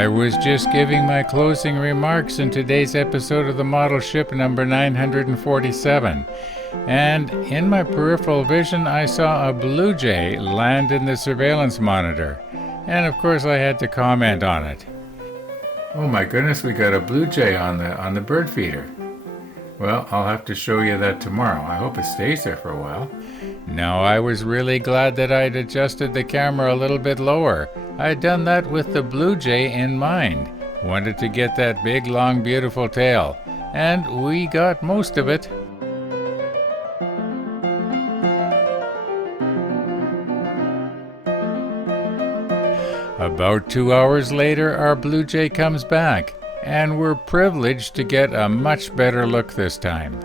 I was just giving my closing remarks in today's episode of the model ship number 947, and in my peripheral vision I saw a blue jay land in the surveillance monitor, and of course I had to comment on it. Oh my goodness, we got a blue jay on the bird feeder. Well, I'll have to show you that tomorrow. I hope it stays there for a while. Now, I was really glad that I'd adjusted the camera a little bit lower. I'd done that with the blue jay in mind. Wanted to get that big, long, beautiful tail. And we got most of it. About 2 hours later, our blue jay comes back, and we're privileged to get a much better look this time.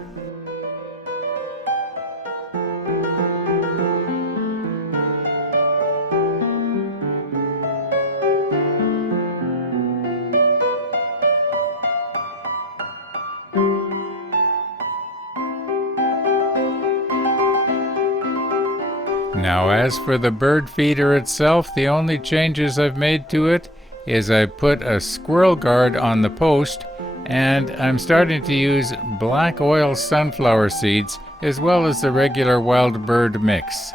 Now, as for the bird feeder itself, the only changes I've made to it is I put a squirrel guard on the post, and I'm starting to use black oil sunflower seeds as well as the regular wild bird mix.